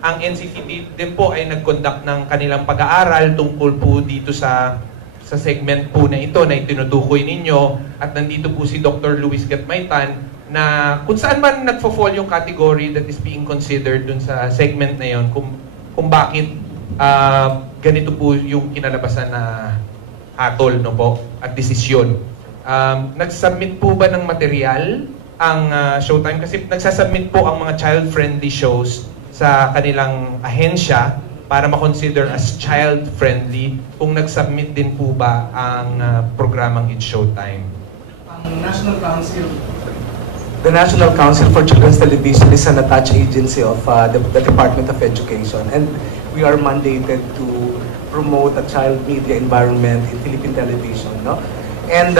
ang NCCT din po ay nag-conduct ng kanilang pag-aaral tungkol po dito sa segment po na ito na itinutukoy ninyo, at nandito po si Dr. Luis Gatmaitan na kung saan man nagfo-fall yung category that is being considered dun sa segment na yon, kung bakit ganito po yung kinalabasan na hatol, no po, at desisyon. Nag-submit po ba ng material ang Showtime? Kasi nagsasubmit po ang mga child-friendly shows sa kanilang ahensya para ma-consider as child-friendly. Kung nag-submit din po ba ang programang It's Showtime? Ang The National Council for Children's Television is an attached agency of the Department of Education, and we are mandated to promote a child media environment in Philippine television, no? And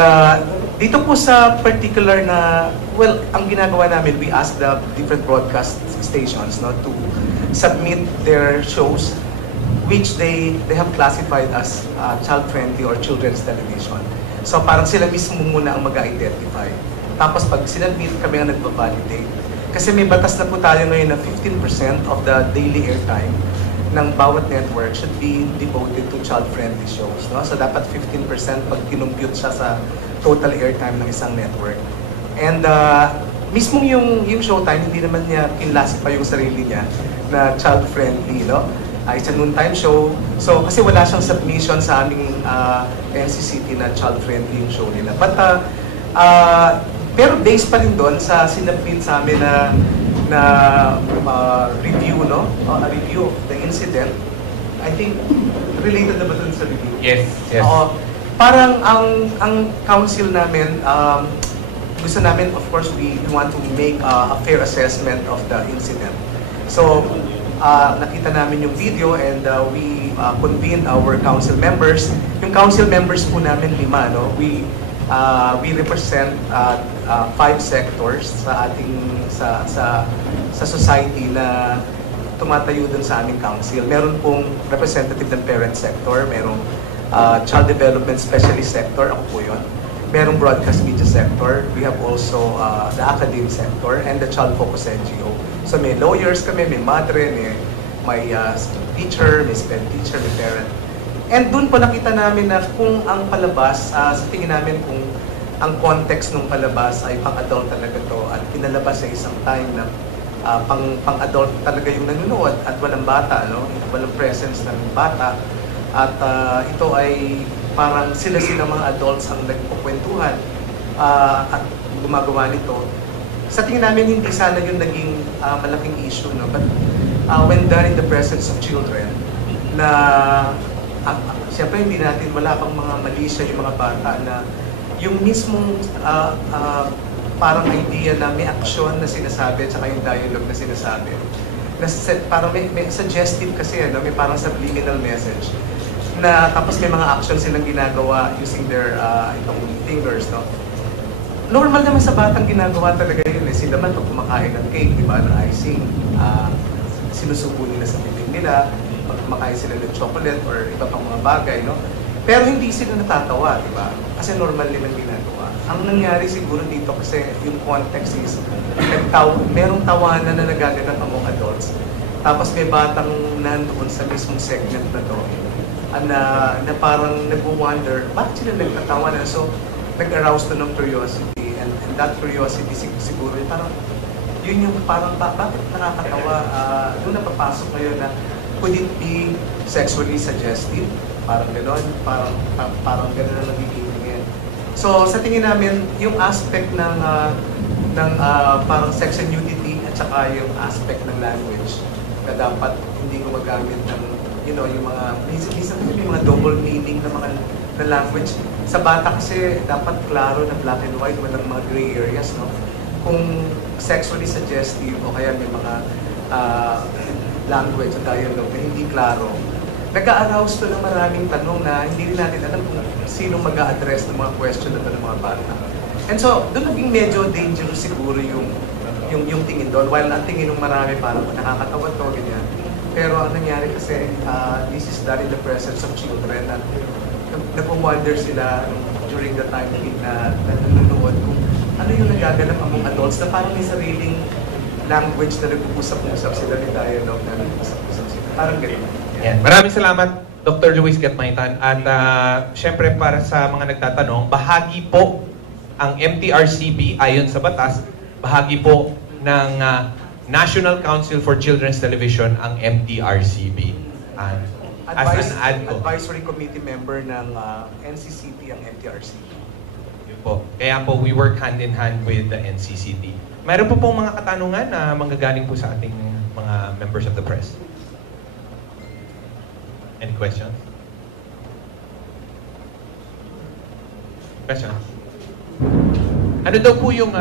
dito po sa particular na, well, ang ginagawa namin, we ask the different broadcast stations, no, to submit their shows which they have classified as child-friendly or children's television. So parang sila mismo muna ang mag-identify. Tapos pag sinabit, kami ang nagbabalidate. Kasi may batas na po tayo ngayon na 15% of the daily airtime ng bawat network should be devoted to child-friendly shows, no? So dapat 15% pag kinumpute siya sa total airtime ng isang network. And mismong yung Showtime, hindi naman niya kinlasify yung sarili niya na child-friendly, no? It's a noontime show. So kasi wala siyang submission sa aming NCCT na child-friendly yung show nila. But pero based pa rin doon sa sinabit sa amin na review, no? A review of the incident. I think related na ba dun sa review? Yes, yes. Parang ang council namin, gusto namin, of course, we want to make a fair assessment of the incident. So, nakita namin yung video, and we convened our council members. Yung council members po namin 5, no? We represent 5 sectors sa ating sa society na tumatayo dun sa aming council. Meron pong representative ng parent sector, merong child development specialist sector, ako po yun. Merong broadcast media sector. We have also the academic sector and the child focus NGO. So may lawyers kami, may madre, may teacher, may SPED teacher, may parent. And doon po nakita namin na kung ang palabas, sa tingin namin kung ang context ng palabas ay pang-adult talaga to at pinalabas sa isang time na pang-adult talaga yung nanonood at walang bata, no? Walang presence ng bata. At ito ay parang sila mga adults ang nagkukwentuhan at gumagawa nito. Sa tingin namin, hindi sana yung naging malaking issue, no? But when they're in the presence of children, na siyempre hindi natin, wala pang mga malisya yung mga bata na yung mismong parang idea na may aksyon na sinasabi at saka yung dialogue na sinasabi. Na parang may suggestive kasi, no? May parang subliminal message. Na tapos may mga action silang ginagawa using their itong fingers, no? Normal naman sa batang ginagawa talaga yun, eh. Sila man pag kumakain ng cake, di ba, ng icing, sinusubo nila sa bibig nila, pag kumakain sila ng chocolate or iba pang mga bagay, no? Pero hindi sila natatawa, di ba? Kasi normal nilang ginagawa. Ang nangyari siguro dito kasi yung context is merong tawanan na nagaganap among adults. Tapos may batang nandoon sa mismong segment na to na parang nag-wonder, bakit sila nagtatawanan? So, nag-arouse to ng curiosity. And that curiosity siguro, parang yun yung parang bakit nakakatawa? Doon napapasok ngayon na could it be sexually suggestive? Parang gano'n, parang gano'n na nagiging tingin. So sa tingin namin, yung aspect ng parang sex and nudity at saka yung aspect ng language na dapat hindi gumagamit ng, you know, yung mga, minsan may mga double meaning na mga na language. Sa bata kasi dapat klaro na black and white, walang mga gray areas, no? Kung sexually suggestive o kaya may mga language o dialogue na hindi klaro, nag-a-arouse to ng maraming tanong na hindi rin natin alam kung sino mag-a-address ng mga question na ito ng mga bata. And so, doon naging medyo dangerous siguro yung tingin doon. While ang tingin ng marami parang nakakatawa to, ganyan. Pero ang nangyari kasi, this is done in the presence of children na nag-wonder sila during the time na nanonood kung ano yung nagaganap among adults na parang may sariling language na nag-uusap-usap sila, may dialogue na nag-uusap-usap sila. Parang ganun. Yan. Maraming salamat, Dr. Luis Gatmaitan. At syempre para sa mga nagtatanong, bahagi po ang MTRCB ayon sa batas, bahagi po ng National Council for Children's Television ang MTRCB. As an ADCO. Advisory committee member ng NCCT ang MTRCB. Yun po. Kaya po, we work hand in hand with the NCCT. Mayroon po pong mga katanungan na manggagaling po sa ating mga members of the press. Any questions? Questions? Ano daw po yung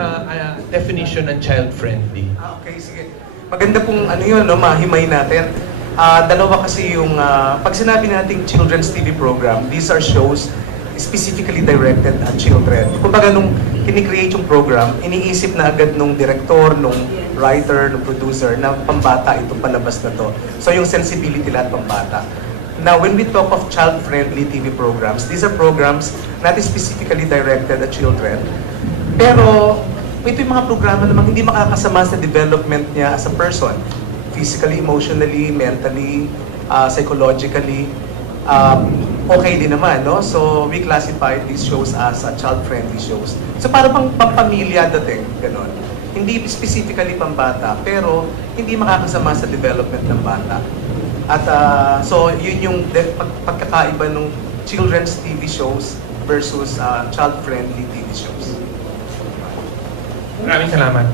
definition ng child-friendly? Okay, sige. Maganda pong ano yun, no, mahimay natin. Dalawa kasi yung, pag sinabi nating children's TV program, these are shows specifically directed at children. Kumbaga nung kinikreate yung program, iniisip na agad nung director, nung writer, nung producer, na pambata itong palabas na to. So yung sensibility lahat pambata. Now, when we talk of child-friendly TV programs, these are programs not specifically directed at children, pero ito yung mga programa namang hindi makakasama sa development niya as a person. Physically, emotionally, mentally, psychologically, okay din naman, no? So, we classify these shows as child-friendly shows. So, para pang pampamilya dating, gano'n. Hindi specifically pambata, pero hindi makakasama sa development ng bata. At so, yun yung pagkakaiba ng children's TV shows versus child-friendly TV shows. Maraming salamat.